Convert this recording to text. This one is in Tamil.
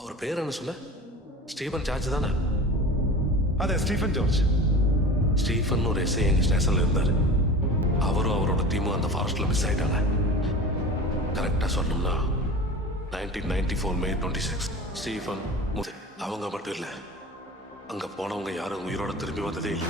அவர் பேர் என்ன சொல்ல? ஸ்டீஃபன் ஜார்ஜ் தானே? അതെ സ്റ്റീഫൻ ജോർജ്. ஸ்டீஃபன் ஒரு எஸ்ஐ எங்கள் ஸ்டேஷனில் இருந்தார். அவரும் அவரோட டீமும் அந்த ஃபாரஸ்ட்டில் மிஸ் ஆகிட்டாங்க. கரெக்டாக சொல்லணும்னா 1994 May 26 ஸ்டீஃபன் அவங்க மட்டும் இல்லை, அங்கே போனவங்க யாரும் உயிரோட திரும்பி வந்ததே இல்லை.